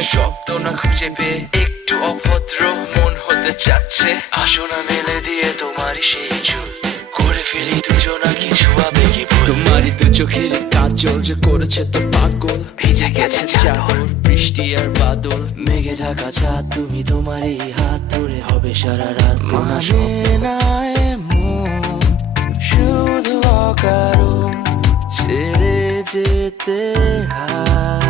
বাথরুমে শব্দ না খুঁজে পেয়ে একটু অভদ্র মন হতে চাচ্ছে। আসো না মেলে দিয়ে তোমারই সেই চুল, করে ফেলি দুজনা কিছু আবেগী ভুল। তোমারই দু চোখের কাজল যে করেছে তো পাগল, ভিজে গেছে চাদর বৃষ্টি আর বাদল, মেঘে ঢাকা চাঁদ তুমি তোমারই হাত ধরে হবে সারা রাত। মানে না এমন শুধু অকারণ ছেড়ে যেতে হয়।